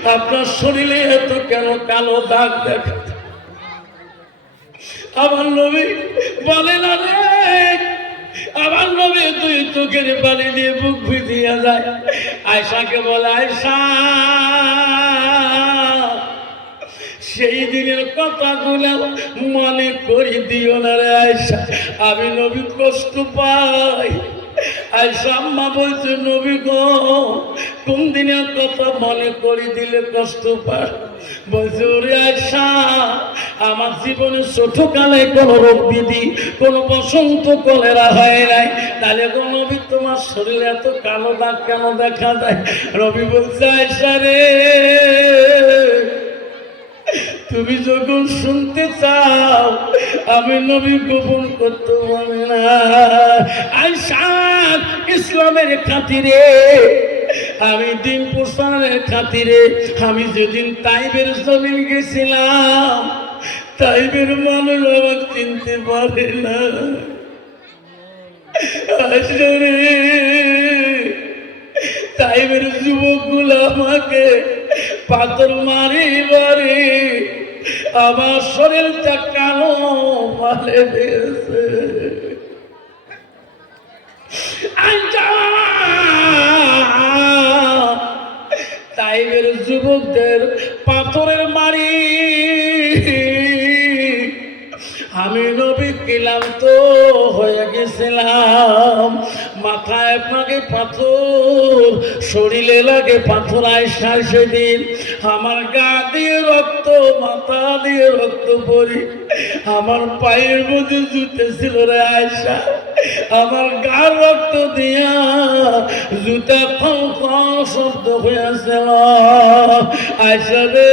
আপনার শরীরে এত কেন কালো দাগ দেখা? আমার নবী বলেন, আমার নবী তুই চোখের পানি দিয়ে বুক ভিজিয়ে যায়। আয়েশাকে বলে, আয়েশা সেই দিনের কথাগুলো মনে করি দিও না রে আয়েশা, আমি নবী কষ্ট পাই। আয়েশা আম্মা বলছে, নবী গো কোন দিনের কথা মনে করি দিলে কষ্ট পায়? বলছে, ওরে আয়েশা আমার জীবনে ছোটকালে কোনো রোগ বিধি কোনো বসন্ত কলেরা হয় নাই, তাহলে গো নবী তোমার শরীরে এত কালো দাগ কেন দেখা যায়? রবি বলছে, আয়েশা রে তুমি যখন শুনতে চাও আমি নবী গোপন করতে পারি না। আয়েশা ইসলামের খাতিরে আমি দিন প্রচারের খাতিরে আমি যেদিন তাইবের জমিন গেছিলাম, তাইবের মানুষ আমার চিনতে পারে না। আসলে তাইবের যুবকগুলো আমাকে পাথর মারি মারি আমার শরীরটা কালো ফলে দিয়েছে। তাইবের যুবকদের পাথরের মারি আমি নবী কিলাম তো হয়ে গেছিলাম। মাথায় লাগে পাথর, শরীরে লাগে পাথর। আয়েশা সেদিন আমার গা দিয়ে রক্ত, মাথা দিয়ে রক্ত পড়ি, আমার পায়ের মধ্যে জুতে ছিল রে আয়েশা, আমার গা রক্ত দিয়া জুতা ফাও ফাও শব্দ হয়েছিল। আয়েশা রে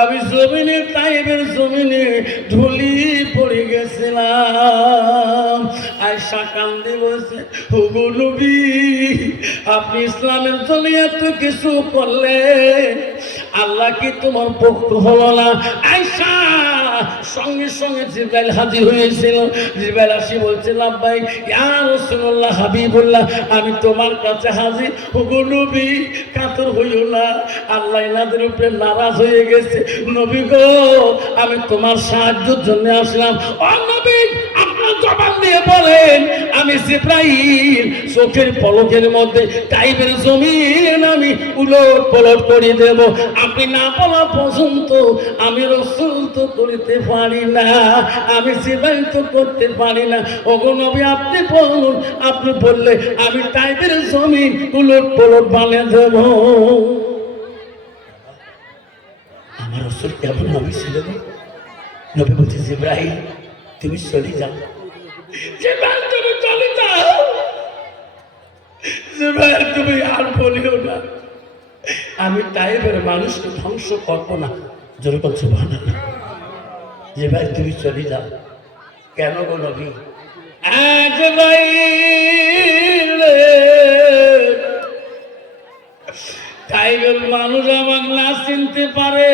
আমি জমিনে তাইবের জমিনে ধুলি পড়ে গেছিলাম। আয়েশা কান্দি বলছে, ওগো নবী আপনি ইসলামের জন্য এত কিছু করলেন, আল্লাহ কি তোমার পক্ষ হলো না? আয়েশা সঙ্গে সঙ্গে জিবরাইল হাজির হয়েছিল। জিবরাইল আসি বলছে, লাব্বাইক ইয়া রাসূলুল্লাহ হাবিবুল্লাহ, আমি তোমার কাছে হাজির। ওগো নবী কাতর হইও না, আল্লাহ এনাদের উপরে নারাজ হয়ে গেছে। নবী গো আমি তোমার সাহায্যের জন্য আসলাম। ও নবী আপনার জবান দিয়ে বলেন আমি জিবরাইল চোখের পলকের মধ্যে তাইবের জমিন আমি উলট পলট করে দেব। আপনি না বলা পর্যন্ত আমি রাসূল তো করতে পারি না, আমি জিবরাইল তো করতে পারি না। ওগো নবী আপনি বলুন, আপনি বললে আমি তাইবের জমিন উলট পলট বানিয়ে দেব। আমার রাসূল কেমন নবী ছিল? নবী বলছে, জিবরাইল তুমি চলে যাও, জিবরাইল তুমি চলে যাও, জিবরাইল তুমি আর বলিও না, আমি তাইবের মানুষকে ধ্বংস করব না। জোরে বল সুবহানাল্লাহ। জিবরাইল তুমি চলে যাও। কেন গো নবী? জিবরাইল তাইবের মানুষ আমাকে না চিনতে পারে,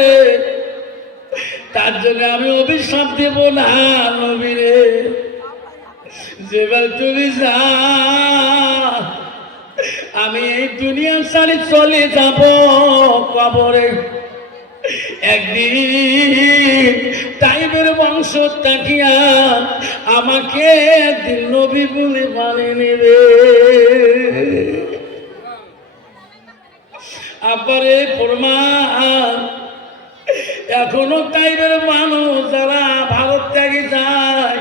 তার জন্য আমি অভিশাপ দেব না নবী রে। জিবরাইল তুমি যা, আমি এই দুনিয়া ছাড়ি চলে যাব কবরে। একদিন তাইবের বংশ তাকিয়া আমাকে একদিন নবী বলে মানে নেবে। আবারে ফরমান এখনো তাইবের মানুষ যারা ভারত ত্যাগে যায়,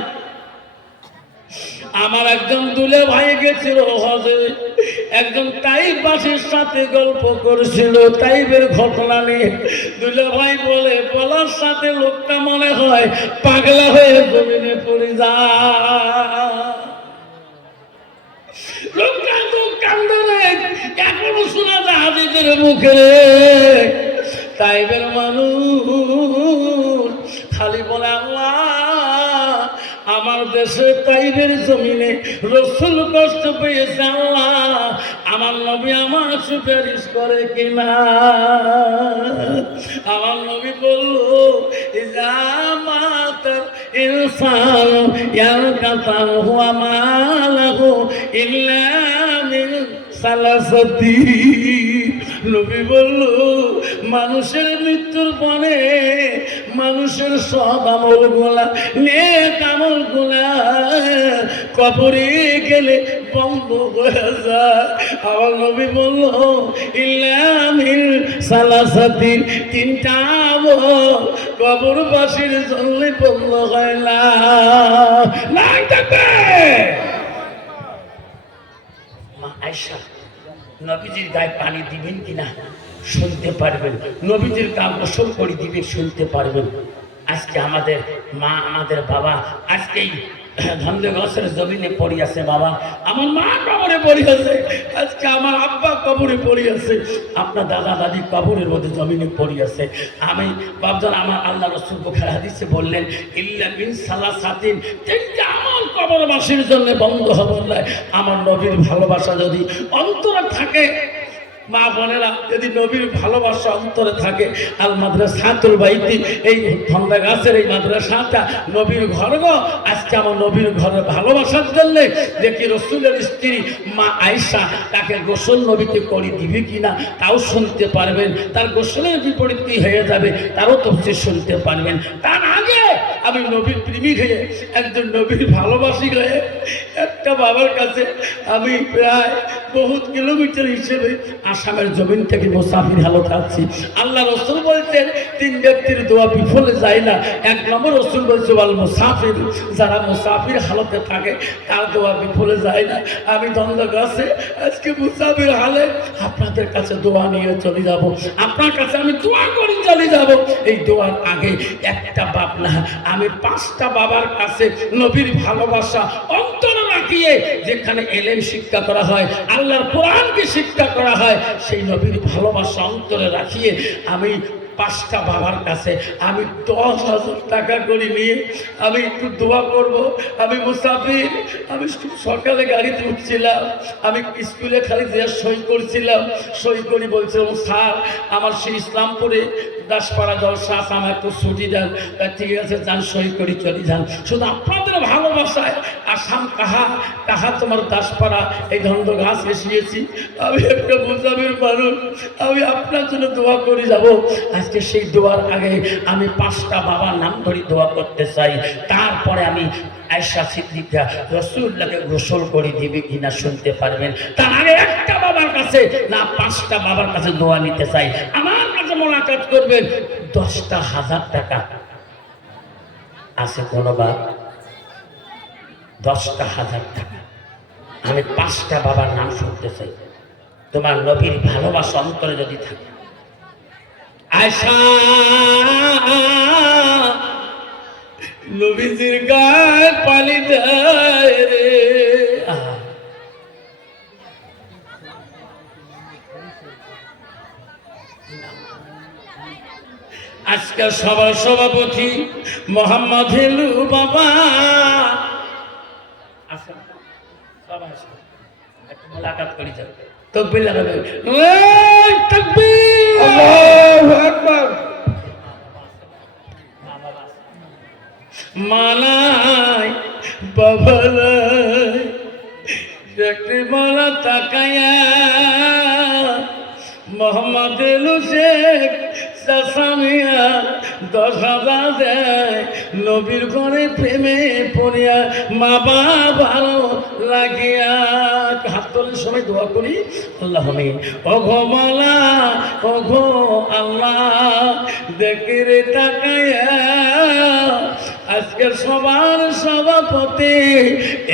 আমার একজন দুলে ভাই গেছিল হজে, একজন তাইববাসীর সাথে গল্প করেছিল তাইবের ঘটনা নিয়ে। দুলে ভাই বলে, বলার সাথে লোকটা মনে হয় পাগলা হয়ে জমিনে পড়ে যায়। লোকটা তো কান্দে রে, এখনো শোনা যায় হাদিসের মুখে রে। তাইবের মানুষ খালি বলে, আল্লাহ আমার দেশে তাইবের জমিনে রাসূল কষ্ট পেয়েছে, আল্লাহ আমার নবী আমার সুপারিশ করে কিনা। আমার নবী বলল, ইজা মাতাল ইনসানু ইয়ালকাতাহু ওয়া মা লাহু ইল্লা মিন সালাসাতি নবী বলল মানুষের মৃত্যুর পরে মানুষের সব আমল গোলা নেক আমল গোলা কবরে গেলে বন্ধ হয়ে যায়। আমার নবী বলল ইল্লামিল সালাসাতিন, তিনটা আমল কবরবাসীর জন্য বন্ধ হয় না। নাই থাকবে মা আয়েশা নবীজির গায়ে পানি দিবেন কিনা শুনতে পারবেন, নবীজির গা গোসল করে দিবে শুনতে পারবেন। আজকে আমাদের মা আমাদের বাবা আজকেই ধন্দগাছের জমিনে পড়ি আছে, বাবা আমার মা কবরে পড়ি আছে, আজকে আমার আব্বা কবরে পড়ি আছে, আপনার দাদা দাদি কবরের মধ্যে জমিনে পড়ি আছে। আমি বাবজান আমার আল্লাহ রাসূল বুখারী হাদিসে বললেন ইল্লা মিন সালাসাতিন, তিনটা আমল কবরবাসীর জন্য বন্ধ হবে না। আমার নবীর ভালোবাসা যদি অন্তরে থাকে, মা বোনেরা যদি নবীর ভালোবাসা অন্তরে থাকে, আল মাদ্রাসাতুল বাইতি এই ধন্দা গাছের এই মাদ্রাসাটা নবীর ঘর গো। আজকে আমার নবীর ঘরে ভালোবাসার জন্য দেখি রসুলের স্ত্রী মা আয়েশা তাকে গোসল নবীকে করে দিবে কিনা তাও শুনতে পারবেন, তার গোসলের বিপরীত কি হয়ে যাবে তারও তফসির শুনতে পারবেন। তার আগে আমি নবীর প্রেমিক হয়ে একজন নবীর ভালোবাসি হয়ে একটা বাবার কাছে আমি প্রায় বহুত কিলোমিটার হিসেবে আসামের জমিন থেকে মুসাফির হালত আছি। আল্লাহ রসুল বলছেন তিন ব্যক্তির দোয়া বিফলে যায় না। এক নম্বর রসুল বলছে বল মুসাফির, যারা মুসাফির হালতে থাকে তার দোয়া বিফলে যায় না। আমি দ্বন্দ্ব গাছে আজকে মুসাফির হালে আপনাদের কাছে দোয়া নিয়ে চলে যাব, আপনার কাছে আমি দোয়া করে চলে যাব। এই দোয়ার আগে একটা বাপ না, আমি 5টা বাবার কাছে নবীর ভালোবাসা অন্তরে রাখিয়ে যেখানে এলেম শিক্ষা করা হয়, আল্লাহর কোরআনকে শিক্ষা করা হয়, সেই নবীর ভালোবাসা অন্তরে রাখিয়ে আমি 5টা বাবার কাছে আমি 10,000 টাকা করে নিয়ে আমি একটু দোয়া করব। আমি মুসাফির, আমি সকালে গাড়িতে উঠছিলাম, আমি স্কুলে খালি যে সই করছিলাম, সই করি বলছিলাম স্যার আমার সেই ইসলামপুরে দাসপাড়া জলসা আছে, আমার একটু ছুটি দেন। ঠিক আছে যান, সই করি চলে যান। শুধু আপনাদের ভালোবাসায় আসাম কাহা তোমার দাসপাড়া এই ধন্দ গাছ এসিয়েছি। আমি একটা মুসাফির মানুষ, আমি আপনার জন্য দোয়া করে যাব। আজকে সেই দোয়ার আগে আমি 5টা বাবার নাম ধরে দোয়া করতে চাই। তারপরে আমি আয়েশা সিদ্দিকা রাসূলুল্লাহকে গোসল করে দিবে কিনা শুনতে পারবেন। তার আগে একটা বাবার কাছে না 5টা বাবার কাছে দোয়া নিতে চাই। আমার কাছে মোলাকাত করবেন। 10,000 টাকা আছে কোনো বা 10,000 টাকা আমি 5টা বাবার নাম শুনতে চাই। তোমার নবীর ভালোবাসা অন্তরে যদি থাকে। আয়েশা নবীজির গায়ে পানি দেয় রে। আজকে সবার সভাপতি মোহাম্মদ হেলু বাবা আসেন, সবাই একটু মোলাকাত করি যাবে। তকবীর লাগাবে, তাকবীর, আল্লাহু আকবার। মালাই বাবালাই দেখতে মালা তাকায়া মোহাম্মদ এলু শেখ চাষামিয়া 10,000 দেয় নবীর ঘরে প্রেমে পড়িয়া মা বাবারও লাগিয়া। হাত তোলার সময় দোয়া করি আল্লাহ ওঘো মালা ওঘো আল্লাহ দেখে রে তাকায়া আজকের সবার সভাপতি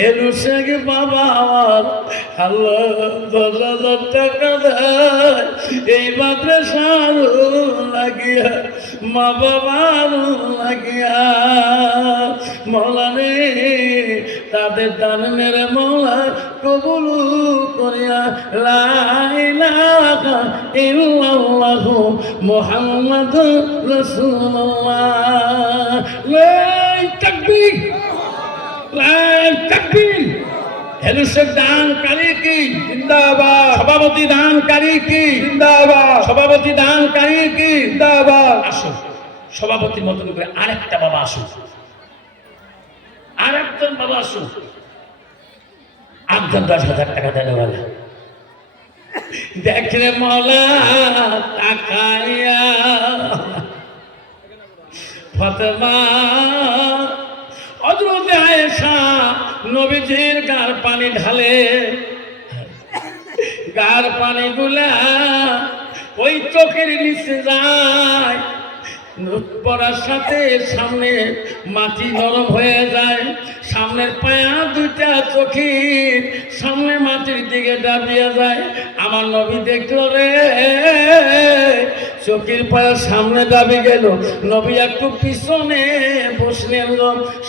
এলু শেখ বাবা আমার আল্লাহ 10,000 টাকা দেয় এই মাদ্রাসার লাগিয়া মা বাবার লাগিয়া। মৌলানে তাদের দান মেরে মৌলা কবুল করিয়া লা ইলাহা ইল্লাল্লাহু মুহাম্মাদুর রাসূলুল্লাহ। তাকবীর, তাকবীর। হেলু শেখ দানকারী কি জিন্দাবাদ, সভাপতি দানকারী কি জিন্দাবাদ, সভাপতি দানকারী কি জিন্দাবাদ। আসুন সভাপতির মতন করে আরেকটা বাবা আসুন, আরেকজন বাবা আসুন। 8,000 টাকা দেন বলে দেখলে মওলা তাকায়া ফাতেমা হযরত আয়েশা নবীজির গার পানি ঢালে, গার পানিগুলা ওই চোখের নিচে যায়, পড়ার সাথে সামনে মাটি নরম হয়ে যায়, সামনের পায়া দুইটা চোখের সামনে মাটির দিকে দাবিয়ে যায়। আমার নবী দেখল রে চোখের পায়া সামনে দাবি গেল, নবী একটু পিছনে বসলেন,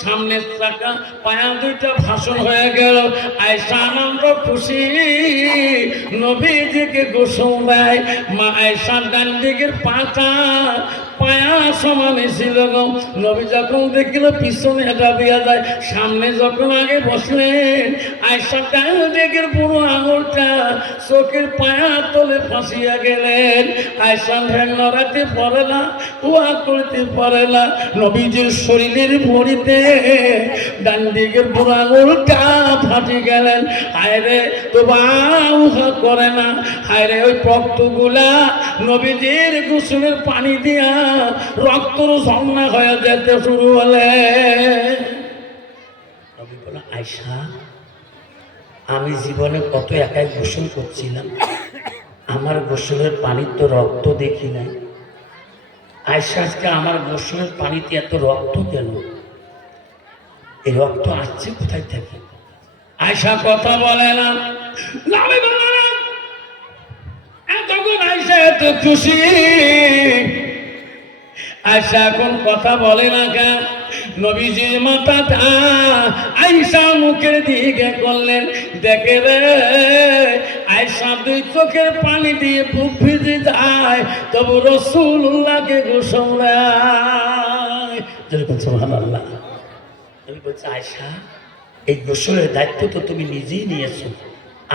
সামনের চাকা পায়া দুইটা ভাষণ হয়ে গেল। আয়েশা আনন্দ খুশি নবীজিকে গোসল দেয়। মা আয়েশার ডান দিকের পাটা পায়া সমানে ছিল গো। নবী যখন দেখল পিছনে দাবিয়া যায়, সামনে যখন আগে বসলেন আয়েশা ডান দিকের পুরো আঙুলটা চোখের পায়া তলে ফাঁসিয়া গেলেন। আয়েশা ধ্যান নড়াতে পারে না, উহা করতে পারে না। নবীজির শরীরের ভরিতে ডান দিকের পুরো আঙুলটা ফাঁসি গেলেন। হায়রে তো বা উহা করে না, হায়রে ওই রক্তগুলা নবীজির গোসলের পানি দিয়া রক্তর ঝর্ণা হয়ে যেতে শুরু হলে। নবী বলে, আয়েশা আমি জীবনে কত একাই গোসল করছিলাম, আমার গোসলের পানির তো রক্ত দেখি নাই। আয়েশা আজকে আমার গোসলের পানিতে এত রক্ত কেন? এই রক্ত আসছে কোথায় থেকে? আয়েশা কথা বলে না, নবী বলে না। তখন আয়েশা এত খুশি, আয়েশা এখন কথা বলে না কেন? নবীজির মাথাটা আয়েশা মুখের দিকে করলেন, দেখে রে আয়েশা দুই চোখের পানি দিয়ে বুক ভিজে যায়, তবু রাসূলুল্লাহকে গোসল দেয়। যেরকম সুবহানাল্লাহ। নবী বলছে, আয়েশা এই গোসলের দায়িত্ব তো তুমি নিজেই নিয়েছো,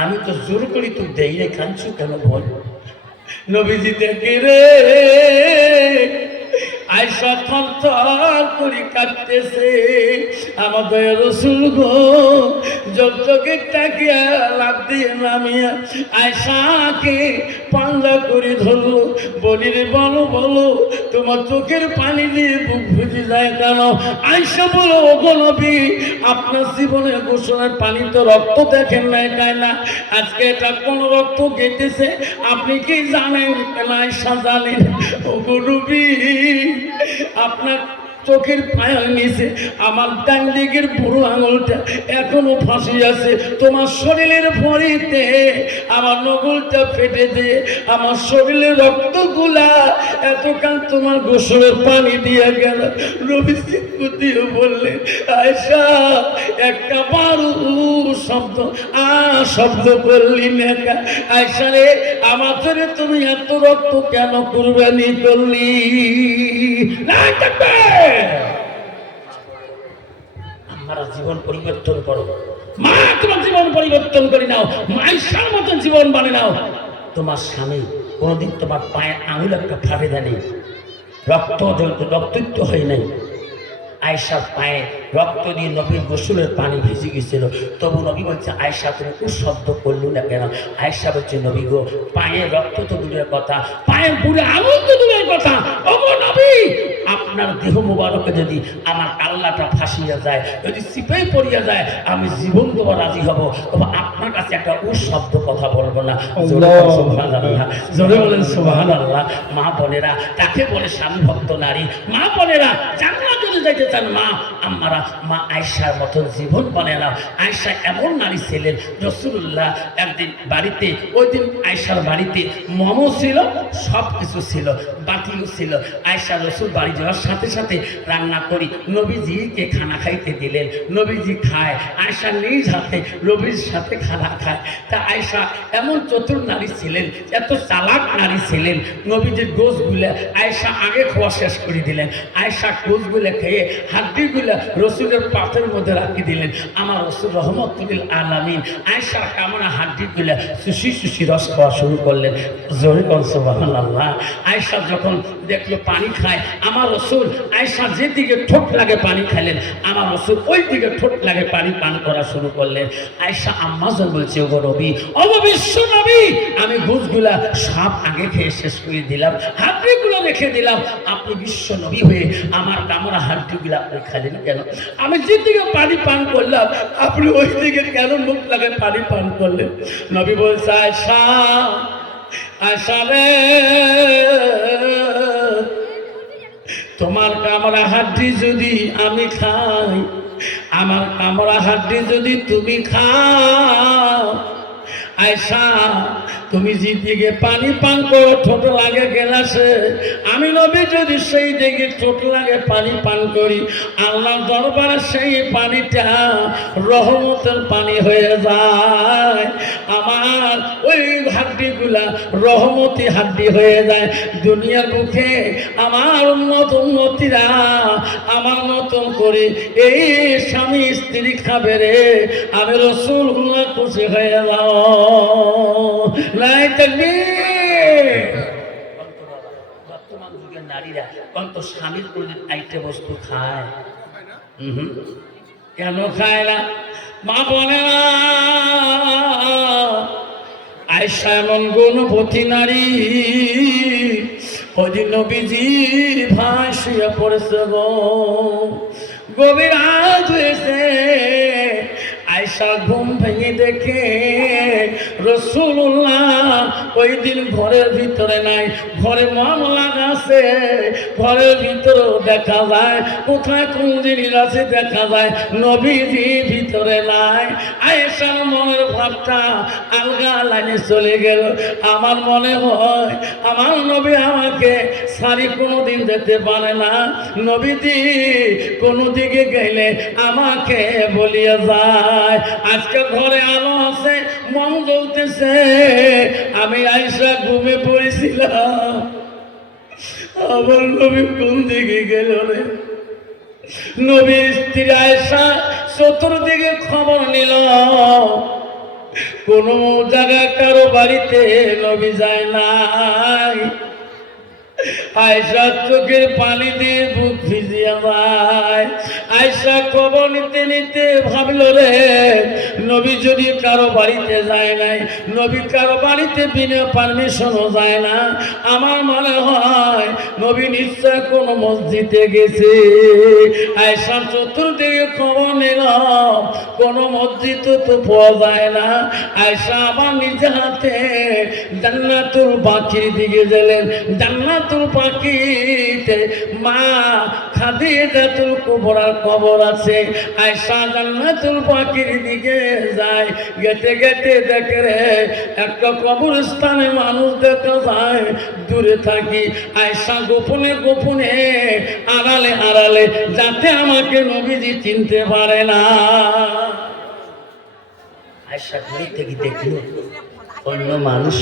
আমি তো জোর করি তো দেই রে, কাঁদছো কেন বল? নবীজি দেখে রে আয়েশা থরথর করে কাঁদতেছে। আমাদের রাসূল গো চোখে তাকিয়া লাফ দিয়ে নামিয়া আয়েশাকে পাঞ্জা করে ধরলো, বলি রে বলো বলো তোমার চোখের পানি দিয়ে বুক ভিজে যায় কেন? আয়েশা বলো, ওগো নবী আপনার জীবনের গোসলের পানি তো রক্ত দেখেন নাই তাই না? আজকে এটা কোন রক্ত গেতেছে আপনি কি জানেন? আয়েশা জানেন। ওগো নবী আপনার চোখের পায়ের নিচে আমার ডান দিকের বুড়ো আঙুলটা এখনো ফাঁসি আছে, তোমার শরীরের ভরিতে আমার নগুলটা ফেটে দিয়ে আমার শরীরের রক্তগুলা এতকাল তোমার গোসলের পানি দিয়ে গেল। নবী সিদ্দিক বললেন, আয়েশা একটা বারু শব্দ শব্দ করলি না। আয়েশা রে আমার ধরে তুমি এত রক্ত কেন কুরবানি করলি? না আমরা জীবন পরিবর্তন করো, মা তোমার জীবন পরিবর্তন করে নাও, আয়েশার মতন জীবন বানিয়ে নাও। তোমার স্বামী কোনোদিন তোমার পায়ের আঙুল একটা ফাটে দেয়নি, রক্তাক্ত হয় নাই। আয়েশার পায়ে রক্ত দিয়ে নবীর গোসলের পানি ভিজে গেছিল, তবু নবী বলছে, আয়েশা তুমি কোন শব্দ করলো না কেন? আয়েশা বলছে, নবী গো পায়ে রক্ত তো দূরের কথা, পায়ের পুরো আঙুল তো দূরের কথা, ওগো নবী আপনার দেহ মুবারকে যদি আমার আল্লাহটা ফাঁসিয়া যায়, যদি সিপাই পড়িয়া যায়, আমি জীবন দেওয়া রাজি হব, তবে আপনার কাছে একটা শব্দ কথা বলবো না। জোরে বলেন সুবহানাল্লাহ। মা বোনেরা কাকে বলে স্বামী ভক্ত নারী? মা বোনেরা জান্নাত যদি যাইতে চান মা আমরা মা আয়েশার মতন জীবন বানিয়ে নাও। আয়েশা এমন নারী ছিলেন, রাসূলুল্লাহ একদিন বাড়িতে, ওই দিন আয়েশার বাড়িতে মোমো ছিল, সব কিছু ছিল, বাতিও ছিল। আয়েশা রাসূল বাড়ি যাওয়ার সাথে সাথে রান্না করি নবীজিকে খানা খাইতে দিলেন, নবীজি খায়, আয়েশা নিজ হাতে নবীর সাথে খানা খায়। তা আয়েশা এমন চতুর নারী ছিলেন, এত চালাক নারী ছিলেন, নবীজির গোশগুলো আয়েশা আগে খাওয়া শেষ করে দিলেন। আয়েশা গোশগুলো খেয়ে হাড্ডিগুলো রসুলের পাথরের মধ্যে রাখি দিলেন। আমার রসুল রহমতুল আলামিন আয়েশার কামনা হাড্ডিগুলো সুশি সুশি রস খাওয়া শুরু করলেন। জোরে কোন সুবহানাল্লাহ। আয়েশা যখন দেখলো পানি খায়, আমার রসুল রসুল আয়েশা যেদিকে ঠোঁট লাগে পানি খাইলেন, আমার রসুল ওই দিকে ঠোঁট লাগে পানি পান করা শুরু করলেন। আয়েশা আম্মাজান বলছে, ওগো নবী, ওগো বিশ্ব নবী, আমি গুছগুলা সব আগে খেয়ে শেষ করে দিলাম, হাড্ডিগুলো রেখে দিলাম, আপনি বিশ্ব নবী হয়ে আমার কামড়া হাড্ডিগুলো আপনি খাইলেন কেন? আমি যেদিকে পানি পান করলাম আপনি ওই দিকে কেন মুখ লাগে পানি পান করলেন? নবী বলছে, আয়েশা, আয়েশা রে, তোমার কামড়া হাড্ডি যদি আমি খাই, আমার কামড়া হাড্ডি যদি তুমি খাও, আয়েশা, তুমি যেদিকে পানি পান করো ঠোঁট লাগে গেলাসে, আমি নবী যদি সেই দিকে ঠোঁট লাগে পানি পান করি, আল্লাহর দরবারে সেই পানিটা রহমতের পানি হয়ে যায়। আমার ওই হাড্ডিগুলা রহমতি হাড্ডি হয়ে যায়। দুনিয়ার বুকে আমার উন্নতিরা আমার মতন করে এই স্বামী স্ত্রী খাবে রে, আমি রাসূলুল্লাহ খুশি হয়ে যাও। লাই তাকবীর। বর্তমান যুগের নারীরা কত স্বামীর প্রতি আইটে বস্তু খায়, কেন খায় না? মা বলে না, আয়েশা এমন গুণবতী নারী, ওই নবীজি ভাই শুয়ে পড়েছে গো, গভীর রাত হয়েছে, আয়েশা ঘুম ভেঙে দেখে রাসূলুল্লাহ ওই দিন ঘরের ভিতরে নাই, ঘরে মামলা আছে, ঘরের ভিতরেও দেখা যায়, কোথায় কোন জিনিস আছে দেখা যায়, নবীজি ভিতরে নাই। আয়েশার মনের ভাবটা আলগা লাইনে চলে গেল। আমার মনে হয় আমার নবী আমাকে সারি কোনোদিন যেতে পারে না, নবীজি কোনো দিকে গেলে আমাকে বলিয়ে যায়। আজকে ঘরে আলো আছে, মন জ্বলতেছে, আমি আয়েশা ঘুমে পড়েছিলাম, আমার নবী কোন দিকে গেল রে? নবীর স্ত্রী আয়েশা চতুর্দিকে খবর নিল, কোন জায়গায় কারো বাড়িতে নবী যায় নাই। আয়েশা চোখের পানি দিয়ে বুক ভিজিয়ে যায়। আয়েশা খবর নিতে নিতে ভাবল রে, নবী যদি কারো বাড়িতে যায় নাই, নবী কারো বাড়িতে বিনা পারমিশনও যায় না, আমার মনে হয় নবী নিশ্চয় কোনো মসজিদে গেছে। আয়েশা চতুর্দিকে খবর নিল, কোনো মসজিদ তো পাওয়া যায় না। আয়েশা আবার নিজে হাতে জান্নাতুল বাকির দিকে গেলেন। জান্নাতুল বাকিতে মা খাদিজাতুল কুবরার কবর আছে। আয়েশা জান্নাতুল বাকির দিকে যায়, গেতে গেতে দেখে রে একটা কবরস্থানে মানুষ দেখা যায়, দূরে থাকি। আয়েশা গোপনে গোপনে আড়ালে আড়ালে, যাতে আমাকে নবীজি চিনতে পারে না। আয়েশা দূরে থেকে দেখলো অন্য মানুষ